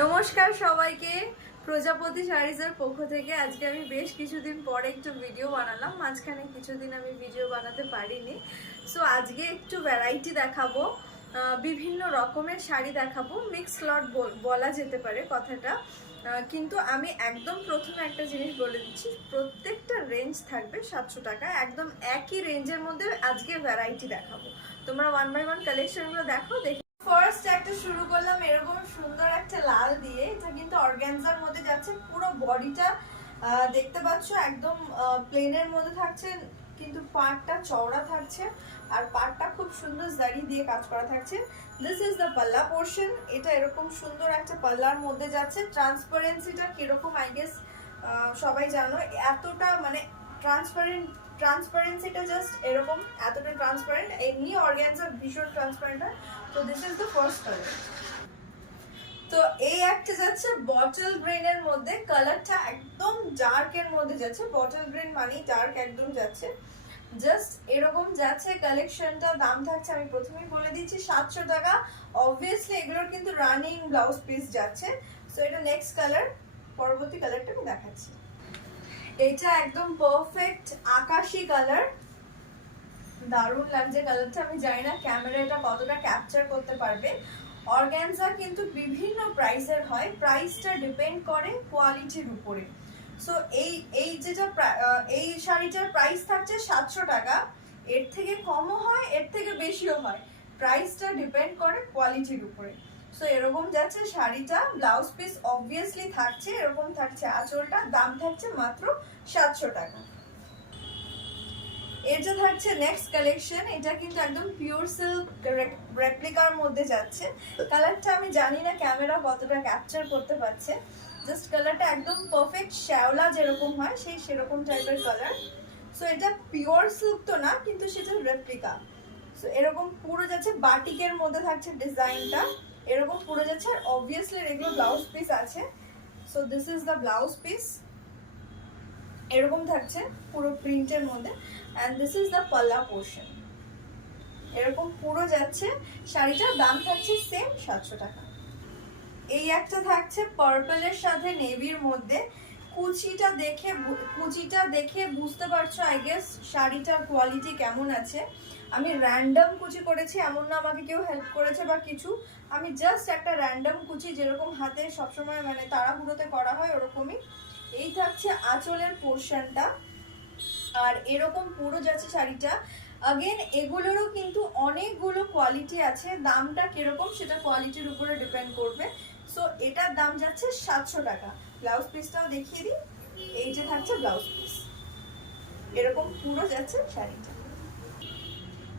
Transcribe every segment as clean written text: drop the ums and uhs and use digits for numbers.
নমস্কার সবাইকে, প্রজাপতি শাড়িজের পক্ষ থেকে আজকে আমি বেশ কিছুদিন পরে একটু ভিডিও বানালাম। মাঝখানে কিছুদিন আমি ভিডিও বানাতে পারিনি। সো আজকে একটু ভ্যারাইটি দেখাবো, বিভিন্ন রকমের শাড়ি দেখাবো। মিক্স লট বলা যেতে পারে কথাটা, কিন্তু আমি একদম প্রথমে একটা জিনিস বলে দিচ্ছি, প্রত্যেকটা রেঞ্জ থাকবে 700 টাকা। একদম একই রেঞ্জের মধ্যে আজকে ভ্যারাইটি দেখাবো। তোমরা ওয়ান বাই ওয়ান কালেকশনগুলো দেখো। ফার্স্ট একটা শুরু করলাম এরকম সুন্দর একটা লাল দিয়ে। এটা কিন্তু অর্গানজার মধ্যে যাচ্ছে, পুরো বডিটা দেখতে পাচ্ছ একদম প্লেনের মধ্যে থাকছে, কিন্তু পাড়টা চওড়া থাকছে আর পাড়টা খুব সুন্দর জারি দিয়ে কাজ করা থাকছে। দিস ইজ দ্য পাল্লা পোর্শন। এটা এরকম সুন্দর একটা পাল্লার মধ্যে যাচ্ছে। ট্রান্সপারেন্সিটা কিরকম আই গেস সবাই জানো, এতটা মানে ট্রান্সপারেন্সিটা জাস্ট এরকম, এতটা ট্রান্সপারেন্ট। এমনি অর্গানজা ভীষণ ট্রান্সপারেন্ট হয়। তো this is the first colour. তো এই একটা যাচ্ছে বটল গ্রিন এর মধ্যে, কালারটা একদম ডার্ক এর মধ্যে যাচ্ছে। বটল গ্রিন মানে ডার্ক একদম যাচ্ছে, জাস্ট এরকম যাচ্ছে কালেকশনটা। দাম থাকছে আমি প্রথমেই বলে দিচ্ছি 700 টাকা। অবভিয়াসলি এগুলোর কিন্তু রানিং ব্লাউজ পিস যাচ্ছে। সো এটা নেক্সট কালার, পরবর্তী কালারটা আমি দেখাচ্ছি। এটা একদম পারফেক্ট আকাশি কালার, দারুণ লাগছে কালারটা। আমি জানি না ক্যামেরা এটা কতটা ক্যাপচার করতে পারবে। অর্গানজা কিন্তু বিভিন্ন প্রাইসের হয়, প্রাইসটা ডিপেন্ড করে কোয়ালিটির উপরে। সো এই শাড়িটার প্রাইস থাকছে 700 টাকা। এর থেকে কমও হয়, এর থেকে বেশিও হয়, প্রাইসটা ডিপেন্ড করে কোয়ালিটির উপরে। সো এরকম যাচ্ছে শাড়িটা। ব্লাউজ পিস অবভিয়াসলি থাকছে, এরকম থাকছে আঁচলটা। দাম থাকছে মাত্র 700 টাকা। এটা থাকছে নেক্সট কালেকশন। এটা কিন্তু একদম পিওর সিল্ক রেপ্লিকার মধ্যে যাচ্ছে। কালারটা আমি জানি না ক্যামেরা কতটা ক্যাপচার করতে পারছে। জাস্ট কালারটা একদম পারফেক্ট শ্যাওলা যেরকম হয় সেই সেরকম টাইপের কালার। সো এটা পিওর সিল্ক তো না, কিন্তু সেটা রেপ্লিকা। সো এরকম পুরো যাচ্ছে, বাটিকের মধ্যে থাকছে ডিজাইনটা, এরকম পুরো যাচ্ছে। আর অবভিয়াসলি এগুলো ব্লাউজ পিস আছে। So this is the blouse piece, এরকম থাকছে পুরো প্রিন্টের মধ্যে। অ্যান্ড দিস ইজ দ্য পাল্লা পোর্শন, এরকম পুরো যাচ্ছে শাড়িটার। দাম থাকছে সেম 700 টাকা। এই একটা থাকছে পার্পলের সাথে নেভির মধ্যে। কুচিটা দেখে বুঝতে পারছো আই গেস শাড়িটার কোয়ালিটি কেমন আছে। আমি র্যান্ডম কুচি করেছি, এমন না আমাকে কেউ হেল্প করেছে বা কিছু। আমি জাস্ট একটা র্যান্ডম কুচি, যেরকম হাতে সবসময় মানে তাড়াহুড়োতে করা হয় ওরকমই। এই থাকছে আঁচলের পোর্শনটা, আর এরকম পুরো যাচ্ছে শাড়িটা। আগেন এগুলোরও কিন্তু অনেকগুলো কোয়ালিটি আছে, দামটা কিরকম সেটা কোয়ালিটির উপরে ডিপেন্ড করবে। সো এটার দাম যাচ্ছে 700 টাকা। ব্লাউজ পিসটাও দেখিয়ে দিই। এই যে থাকছে ব্লাউজ পিস, এরকম পুরো যাচ্ছে শাড়িটা।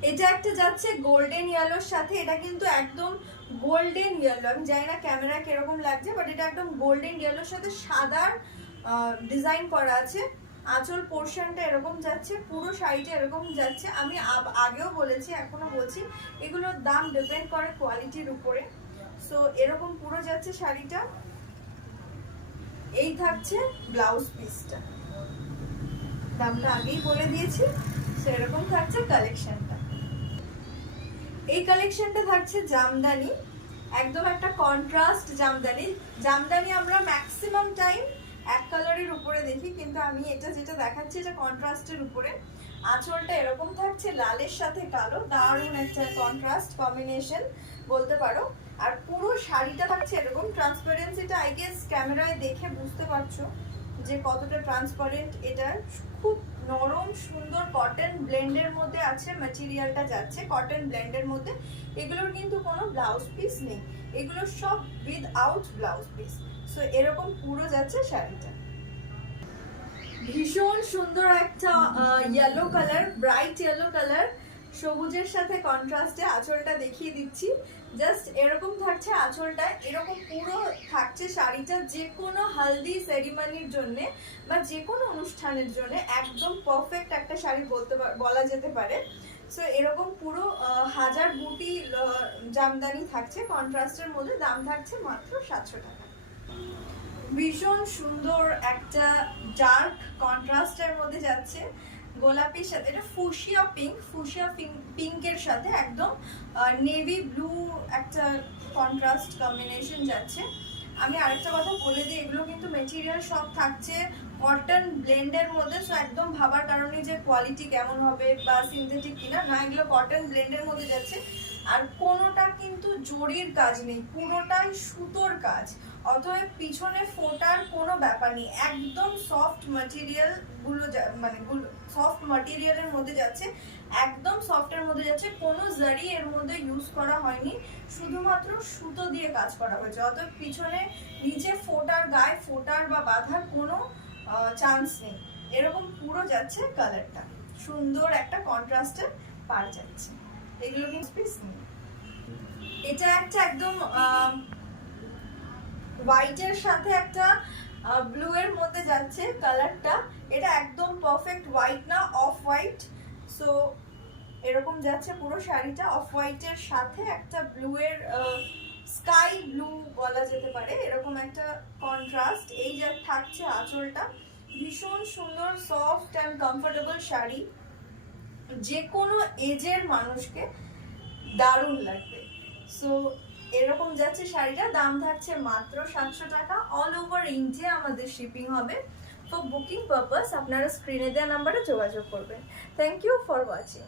এটা একটা যাচ্ছে গোল্ডেন ইয়েলোর সাথে। এটা কিন্তু একদম গোল্ডেন ইয়েলো, আমি জানি না ক্যামেরা কিরকম লাগছে, বাট এটা একদম গোল্ডেন ইয়েলোর সাথে সাদার ডিজাইন করা আছে। আঁচল পোর্শনটা এরকম যাচ্ছে, পুরো শাড়িটা এরকম যাচ্ছে। আমি আগেও বলেছি, এখনো বলছি, এগুলোর দাম ডিপেন্ড করে কোয়ালিটির উপরে। সো এরকম পুরো যাচ্ছে শাড়িটা। এই থাকছে ব্লাউজ পিসটা, দামটা আগেই বলে দিয়েছি। সো এরকম থাকছে কালেকশনটা। এই কালেকশনটা থাকছে জামদানি, একদম একটা কন্ট্রাস্ট জামদানি। জামদানি আমরা ম্যাক্সিমাম টাইম এক কালারের উপরে দেখি, কিন্তু আমি এটা যেটা দেখাচ্ছি এটা কন্ট্রাস্টের উপরে। আঁচলটা এরকম থাকছে লালের সাথে কালো, দারুণ একটা কন্ট্রাস্ট কম্বিনেশন বলতে পারো। আর পুরো শাড়িটা থাকছে এরকম। ট্রান্সপারেন্সিটা আই গেস ক্যামেরায় দেখে বুঝতে পারছো যে কতটা ট্রান্সপারেন্ট। এটা খুব নরম সুন্দর কটন ব্লেন্ডের মধ্যে আছে, ম্যাটেরিয়ালটা যাচ্ছে কটন ব্লেন্ডের মধ্যে। এগুলোর কিন্তু কোনো ব্লাউজ পিস নেই, এগুলো সব উইথআউট ব্লাউজ পিস। সো এরকম পুরো যাচ্ছে শাড়িটা। ভীষণ সুন্দর একটা yellow colour, bright yellow colour, সবুজের সাথে কন্ট্রাস্টে। আঁচলটা দেখিয়ে দিচ্ছি, জাস্ট এরকম থাকছে আঁচলটা। এরকম পুরো থাকছে শাড়িটা। যে কোনো হালদি সেরিমনির জন্য বা যে কোনো অনুষ্ঠানের জন্য একদম পারফেক্ট একটা শাড়ি বলা যেতে পারে। সো এরকম পুরো হাজার বুটি জামদানি থাকছে কন্ট্রাস্টের মধ্যে। দাম থাকছে মাত্র 700 টাকা। ভীষণ সুন্দর একটা ডার্ক কন্ট্রাস্টের মধ্যে যাচ্ছে, গোলাপির সাথে। এটা ফুশিয়া পিঙ্কের সাথে একদম নেভি ব্লু একটা কন্ট্রাস্ট কম্বিনেশন যাচ্ছে। আমি আরেকটা কথা বলে দিই, এগুলো কিন্তু মেটেরিয়াল সব থাকছে কটন ব্লেন্ডের মধ্যে, সো একদম ভাবার কারণে যে কোয়ালিটি কেমন হবে বা সিনথেটিক কিনা, না, এগুলো কটন ব্লেন্ডের মধ্যে যাচ্ছে। আর কোনোটা কিন্তু জরির কাজ নেই, পুরোটাই সুতোর কাজ, অতএব পিছনে ফোটার কোনো ব্যাপার নেই। একদম সফট ম্যাটেরিয়াল গুলো মানে সফট ম্যাটেরিয়ালের মধ্যে যাচ্ছে, একদম সফটের মধ্যে যাচ্ছে, কোনো জারি এর মধ্যে ইউজ করা হয়নি, শুধুমাত্র সুতো দিয়ে কাজ করা হয়েছে, অতএব পিছনে নিচে ফোটার, গায়ে ফোটার বা বাঁধার কোনো চান্স নেই। এরকম পুরো যাচ্ছে কালারটা, সুন্দর একটা কন্ট্রাস্টের পার যাচ্ছে। এগুলো কিন্তু পিস নেই। এটা একটা একদম হোয়াইটের সাথে একটা ব্লু এর মধ্যে যাচ্ছে কালারটা, এটা একদম পারফেক্ট হোয়াইট না, অফ হোয়াইট। সো এরকম যাচ্ছে পুরো শাড়িটা, অফ হোয়াইটের সাথে একটা ব্লু এর স্কাই ব্লু বলা যেতে পারে, এরকম একটা কন্ট্রাস্ট। এই যা থাকছে আঁচলটা, ভীষণ সুন্দর সফট অ্যান্ড কমফোর্টেবল শাড়ি, যে কোনো এজের মানুষকে দারুণ লাগবে। সো এরকম যাচ্ছে শাড়িটা, দাম থাকছে মাত্র 700 টাকা। অল ওভার ইন্ডিয়া আমাদের শিপিং হবে। ফর বুকিং পারপাস আপনারা স্ক্রিনে দেওয়া নাম্বারে যোগাযোগ করবেন। Thank you for watching.